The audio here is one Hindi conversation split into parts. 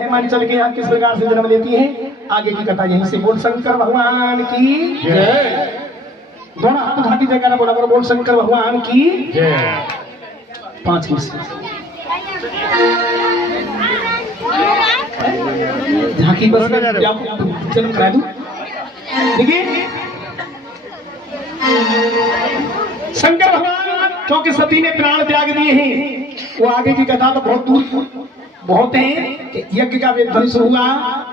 हेमांचल के यहाँ किस प्रकार से जन्म लेती हैं, आगे की कथा यहीं से। बोल शंकर भगवान की जय। दोनों हाथ उठा के जयकारा बोला करो, बोल शंकर भगवान की जय। 5 मिनट झांकी बस जन्म करा दूं। देखिए शंकर भगवान क्योंकि सती ने प्राण त्याग दिए हैं, वो आगे की कथा तो बहुत दूर बहुत है कि यज्ञ का विध्वंस हुआ,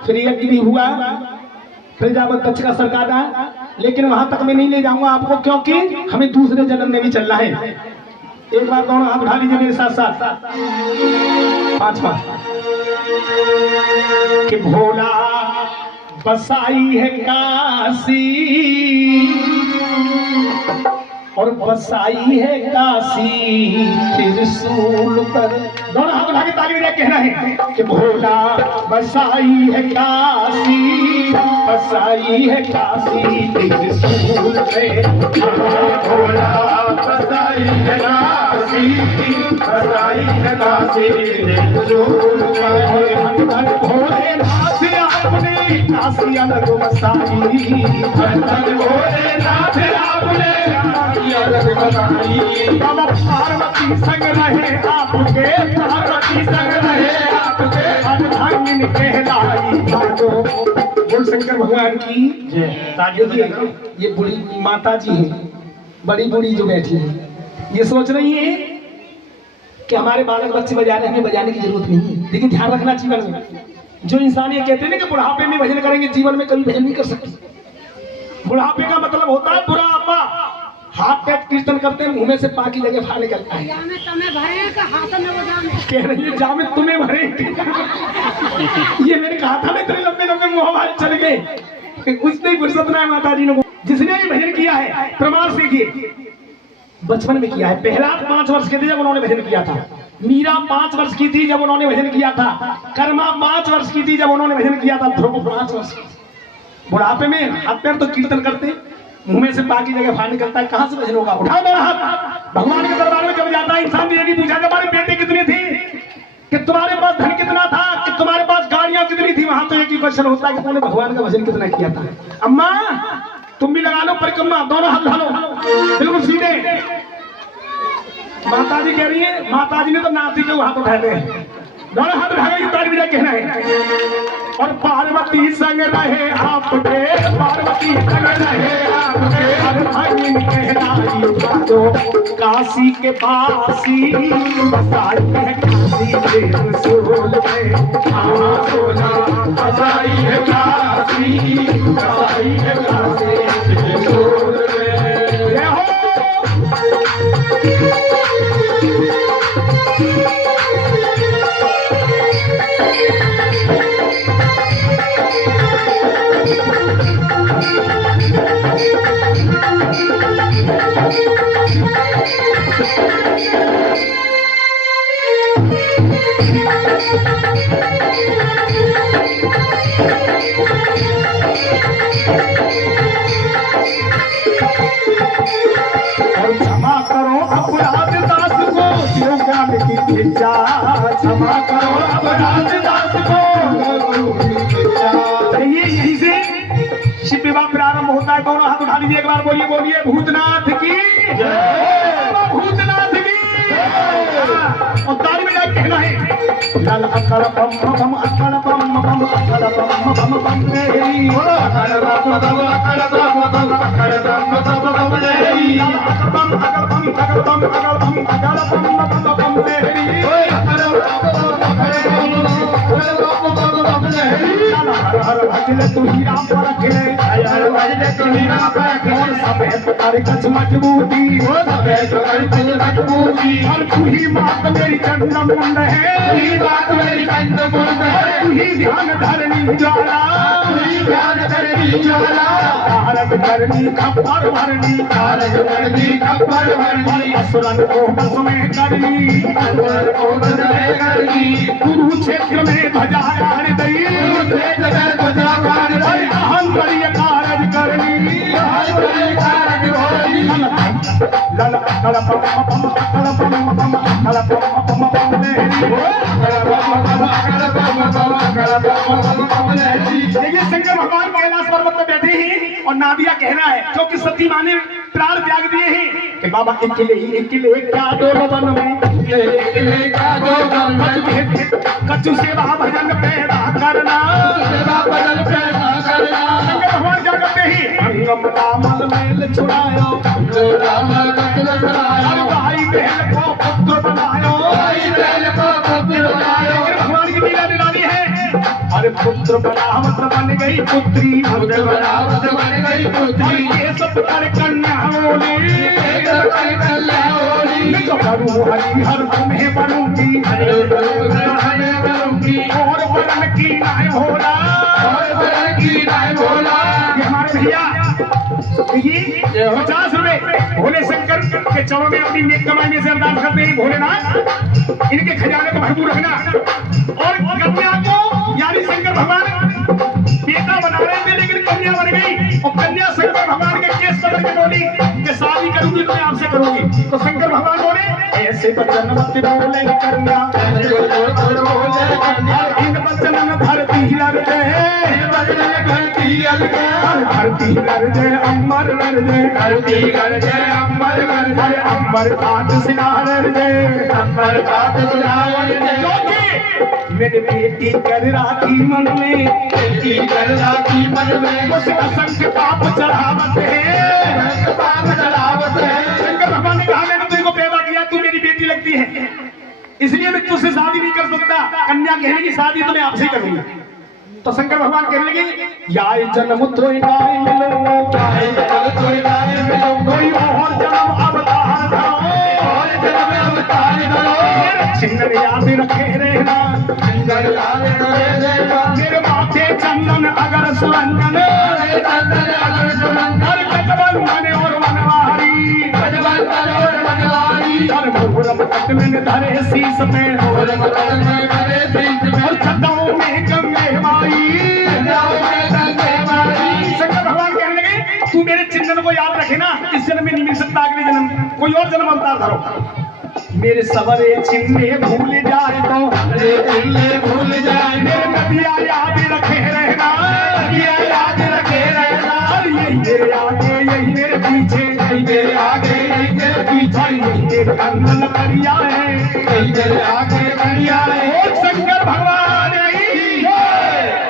फिर यज्ञ भी हुआ, प्रजापति दक्ष का सर काटा, लेकिन वहां तक मैं नहीं ले जाऊंगा आपको, क्योंकि हमें दूसरे जन्म में भी चलना है। एक बार दोनों हाथ उठा लीजिए मेरे साथ साथ, 5 कि भोला बसाई है काशी और बसाई है काशी त्रिशूल पर। दोनों हाथ उठा के ताली बजा कहना है कि भोला बसाई है काशी, बसाई है काशी त्रिशूल पे। भोला बसाई है काशी, बसाई है काशी त्रिशूल पे। भोलेनाथ आपने काशी अलग बसाई, भोलेनाथ आपने बाबा पार्वती संग रहे आपके, पार्वती संग रहे आपके, अर्धांगिन कहलाई भागो। बोल शंकर भगवान की जय। ये बूढ़ी माता जी है, बड़ी बूढ़ी जो बैठी है, ये सोच रही है कि हमारे बालक बच्चे बजा रहे हैं, हमें बजाने की जरूरत नहीं है। लेकिन ध्यान रखना जीवन में, जो इंसान ये कहते हैं ना कि बुढ़ापे में भजन करेंगे, जीवन में कभी भजन नहीं कर सकते। बुढ़ापे का मतलब होता है बुढ़ापा, हाथ पैर कीर्तन करते हैं, मुंह में से पाकी जगह फाड़ निकलता है। कह रही है जामे तुम्हें भरे। ये मैंने कहा था ना, इतने लंबे लंबे मुंह वाले चल गए, उसने फुर्सत ना है माता जी ने। जिसने भी भजन किया है प्रमाण से किए, बचपन में किया है। प्रहलाद 5 वर्ष के थे जब उन्होंने भजन किया था, मीरा 5 वर्ष की थी जब उन्होंने भजन किया था, कर्मा 5 वर्ष की थी जब उन्होंने भजन किया था, ध्रुव 5 वर्ष की। बुढ़ापे में हाथ पैर तो कीर्तन करते, मुंह में से बाकी जगह फाड़ निकलता है, कहां से भजन होगा? उठा मेरा हाथ। भगवान के दरबार में जब जाता है इंसान, ये नहीं पूछा तुम्हारे बेटे कितने थे, कि तुम्हारे पास धन कितना था, कि तुम्हारे पास गाड़ियां कितनी थी। वहां तो एक ही क्वेश्चन होता है कि तुमने भगवान का भजन कितना किया था। अम्मा तुम भी लगा लो परिक्रमा, दोनों हाथ ढालो बिल्कुल सीधे। माता जी कह रही है, माता जी ने तो नाती के हाथ उठाए थे, दोनों हाथ उठा के ताली बजा कहना है। और पार्वती संग रहे आपके, पार्वती संग रहे आपके, अर्धांगिन कहलाई भागो। काशी के पासी बसाई है काशी त्रिशूल पे। सोना बसाई है काशी, बसाई है काशी त्रिशूल पे। जय हो। क्षमा करो अपराध दास को। यहीं से शिव विवाह प्रारंभ होता है। दोनों हाथ उठा लीजिए, एक बार बोलिए, बोलिए भूतनाथ की जय, भूतनाथ की जय। और ताली में जाकर कहना है, लल अकड़ बम बम अकड़ बम बम अकड़ बम बम बम तेरी, अकड़ बम बम अकड़ बम बम अकड़ बम बम बम तेरी, अकड़ बम अकड़ बम अकड़ बम अकड़ बम अकड़ बम बम बम तेरी, हर भजन तू ही राम पर रखे, हर भजन तू ही राम पर रखे। और सफेद कर कछ मजबूती, वो सफेद कर कछ मजबूती। और तू ही बात मेरी चंद मुंड है, तू ही बात मेरी चंद मुंड है। तू ही ध्यान धरनी ज्वाला, तू ही ध्यान धरनी ज्वाला। कारक धरनी खप्पर भरनी, कारक धरनी खप्पर भरनी। असुरन को बस में करनी, असुरन को बस में करनी। कुरुक्षेत्र में ध्वजा गाड़ दई, कुरुक्षेत्र में ध्वजा गाड़ दई। अहम बड़ी कारज करनी, अहम बड़ी कारज होई। देखिए शंकर भगवान कैलाश पर्वत पर बैठे हैं और नादिया कहना है क्योंकि सती माँ ने प्राण त्याग दिए हैं कि बाबा इकले क्या दो वन में कछु सेवा भजन पैदा करना। शंकर भगवान क्या करते हैं अंगम दामन मेल छुड़ायो भाई बहन को पुत्र बनायो। भगवान की लीला निराली है। अरे पुत्र बनावत बन गई पुत्री पुत्र बनावत बन गई पुत्री ये सब कर कन्या होली करूँ हरि हर तुम्हें बनूंगी और वरन की नाय भोला ये हमारे भैया ये 50 रुपए भोले शंकर के चरणों में अपनी नेक कमाई से अरदास करते हैं भोलेनाथ इनके खजाने को भरपूर रखना। और कन्या को यानी शंकर भगवान बेटा बना रहे थे लेकिन कन्या बन गई और कन्या शंकर भगवान के केस पकड़ के बोली कि शादी करूंगी तो मैं आपसे करूंगी। तो शंकर भगवान बोले ऐसे बचन मत बोले कन्या इन बचन धरती लड़ गए धरती लड़ गए अम्बर लड़ गए धरती लड़ गए अम्बर लड़ गए अम्बर काट सिला लड़ गए अम्बर काट सिला लड़ गए। मेरी बेटी कर राखी मन में बेटी कर राखी मन में उस असंख्य पाप चढ़ावत है शंकर भगवान ने कहा मैंने तुझको पैदा किया तू मेरी बेटी लगती है इसलिए मैं तुझसे शादी नहीं कर सकता। कन्या कहने की शादी तो मैं आपसे ही करूंगा। तो शंकर भगवान कहने लगे यार जन्म तो मिलो कोई और जन्म अवतार चिन्ह याद रखे रहना मेरे माथे चंदन अगर सुरंजन और वनवारी और मुहूर्त तक में धरे शीस में और छतों में गंगे माई। शंकर भगवान कहने लगे तू मेरे चिन्ह को याद रखे ना इस जन्म में नहीं मिल सकता अगले जन्म कोई और जन्म अवतार धरो। मेरे सवरे चिन्ह भूल जाए तो भूल जाए मेरे नदिया याद रखे रहना याद रखे रहना यही मेरे आगे यही मेरे पीछे यही मेरे आगे यही मेरे पीछे यही मेरे अंगन बढ़िया है यही मेरे आगे बढ़िया है। शंकर भगवान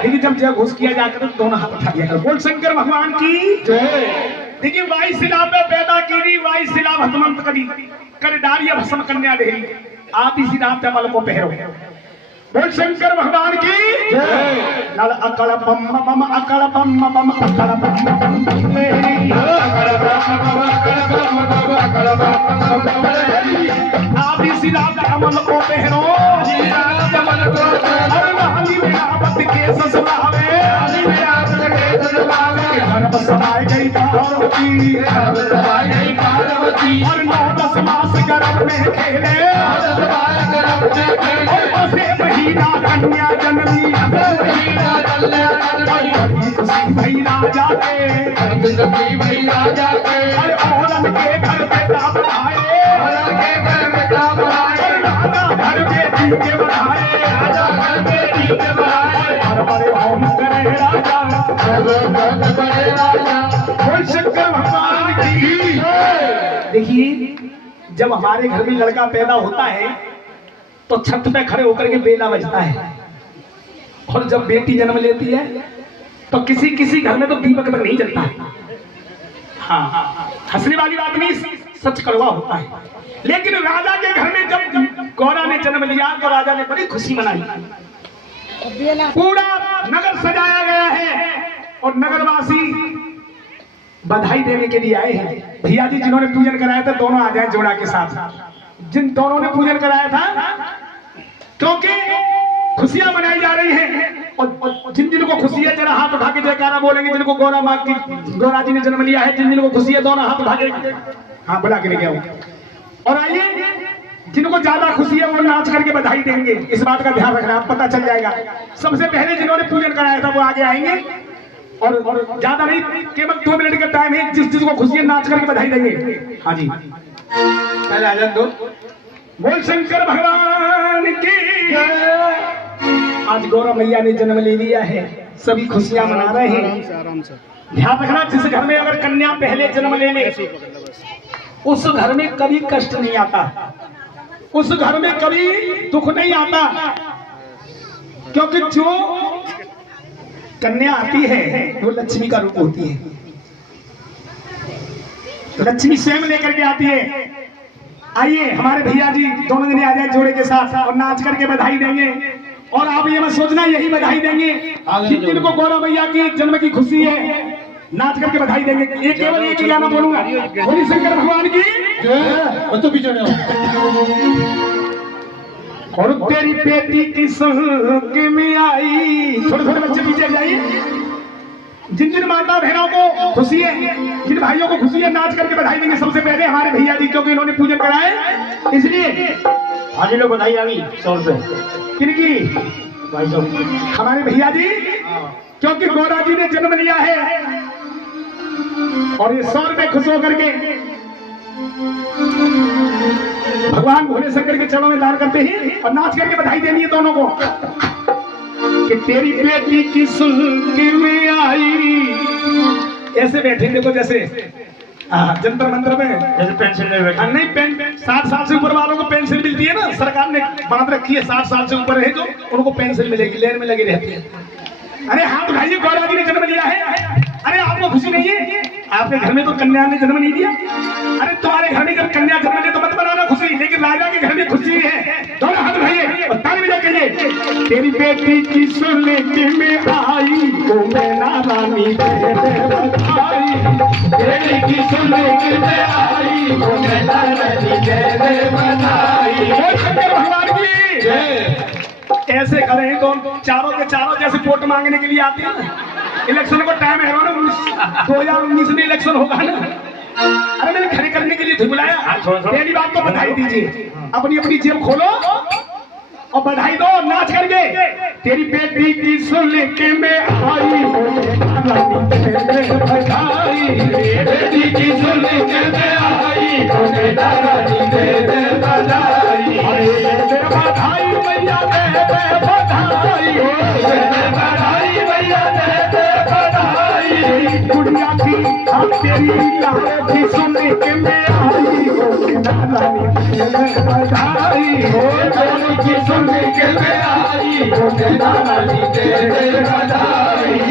देखिए जब जब घुस किया जाकर तो दोनों हाथ उठा दिया कर बोल शंकर भगवान की जय। देखिए वाई शिला पे पैदा की वाई शिला भस्मंत करी कर डारिया भस्म कन्या देरी आप इसी रात पे मल को पहरो बोल शंकर भगवान की जय। लाल अकल बम बम अकल बम बम अकल बम मेरी आप इसी रात पे मल को पहरो अरे हाली में आपत के ससुरावे हाली में आपत के ससुरावे धर्म समाय गई पार्वती और 9-10 मास गर्भ में खेले और बसे महीना कन्या जननी खुशी भई राजा के औरन के घर बेटा बनाए राजा घर बेटी के बनाए बड़े ओम करे राजा शंकर भगवान की। देखिए जब हमारे घर में लड़का पैदा होता है तो छत पे खड़े होकर के बेला बजता है और जब बेटी जन्म लेती है तो किसी किसी घर में तो दीपक तक नहीं जलता है। हाँ हंसने वाली बात नहीं सच कड़वा होता है। लेकिन राजा के घर में जब गौरा ने जन्म लिया तो राजा ने बड़ी खुशी मनाई पूरा नगर सजाया गया है और नगरवासी बधाई देने के लिए आए हैं। भैया जी जिन्होंने पूजन कराया था दोनों आ जाए जोड़ा के साथ जिन दोनों ने पूजन कराया था क्योंकि खुशियां मनाई जा रही हैं और जिन जिनको खुशी है जरा हाथ उठा के जयकारा बोलेंगे। जिनको गौरा जी ने जन्म लिया है जिन जिनको खुशी है दोनों हाथ उठा के हाँ बुला के लेके आओ। और आइए जिनको ज्यादा खुशी है वो नाच करके बधाई देंगे। इस बात का ध्यान रखना पता चल जाएगा। सबसे पहले जिन्होंने पूजन कराया था वो आगे आएंगे और ज्यादा नहीं, केवल 2 मिनट का टाइम है। जिस जिसको खुशी है नाच करके बधाई देंगे। हाँ जी, पहले आजाद दो। बोल शंकर भगवान की। आज गौरा मैया ने जन्म ले लिया है, सभी खुशियां मना रहे हैं। आराम से ध्यान रखना, जिस घर में अगर कन्या पहले जन्म ले ले उस घर में कभी कष्ट नहीं आता, उस घर में कभी दुख नहीं आता, क्योंकि जो कन्या आती है वो लक्ष्मी का रूप होती है। लक्ष्मी स्वयं लेकर के आती है। आइए हमारे भैया जी दोनों जने आ जाए जोड़े के साथ और नाच करके बधाई देंगे। और आप ये मत सोचना यही बधाई देंगे, जिनको गौरा मैया की जन्म की खुशी है नाच करके बधाई देंगे। ये केवल एक ही गाना बोलूंगा, बोली शंकर भगवान की। तो पीछे और तेरी बेटी की संग में आई। थोड़े थोड़े बच्चे पीछे जाइए। जिन जिन माता बहनों को खुशी है, जिन भाइयों को खुशी है, नाच करके बधाई देंगे। सबसे पहले हमारे भैया जी, क्योंकि इन्होंने पूजन कराए इसलिए आज लोग बधाई आ गई 100 रुपए। किनकी? भाई साहब हमारे भैया जी, क्योंकि गौरा जी ने जन्म लिया है और ये 100 रुपए खुश होकर के भगवान भोले शंकर के चरणों में दान करते हैं और नाच करके बधाई देनी है दोनों को कि तेरी बेटी की सुल्की में आई। ऐसे बैठे देखो, जैसे जंतर मंत्र में जैसे पेंसिल में बैठा। नहीं, पेन 60 साल से ऊपर वालों को पेंसिल मिलती है ना, सरकार ने बांध रखी है। 60 साल से ऊपर है जो उनको पेंसिल मिलेगी, लेन में लगे रहती है। अरे हाथ उठाइए, गौरा जी ने जन्म लिया है। अरे आपको खुशी नहीं है? आपके घर में तो कन्या ने जन्म नहीं दिया। अरे तुम्हारे घर में जब कन्या जन्म ले तो मत बनाना खुशी, लेकिन राजा के घर में खुशी है। दोनों हाथ उठाइए और ताली बजा कहिए, तेरी बेटी की सुलेटी में आई ओ मैना रानी दे बधाई। बेटी की सुलेटी में आई ओ मैना रानी दे बधाई। भगवान की ऐसे खड़े हैं कौन? चारों के चारों जैसे वोट मांगने के लिए आते हैं ना। इलेक्शन को टाइम है ना, 2019 में इलेक्शन होगा ना। अरे मैंने खड़े करने के लिए बुलाया। पहली बात तो बधाई दीजिए, अपनी अपनी जेब खोलो और बधाई दो नाच करके। तेरी बेटी की सुलेटी में आई बधाई, बेटी की सुलेटी में आई ओ मैना रानी दे बधाई। बधाई भैया दे बधाई, बधाई भैया दे बधाई। गुड़िया की तेरी लाल की सुलेटी में आई ओ मैना रानी दे बधाई। बेटी की सुलेटी में आई ओ मैना रानी दे बधाई।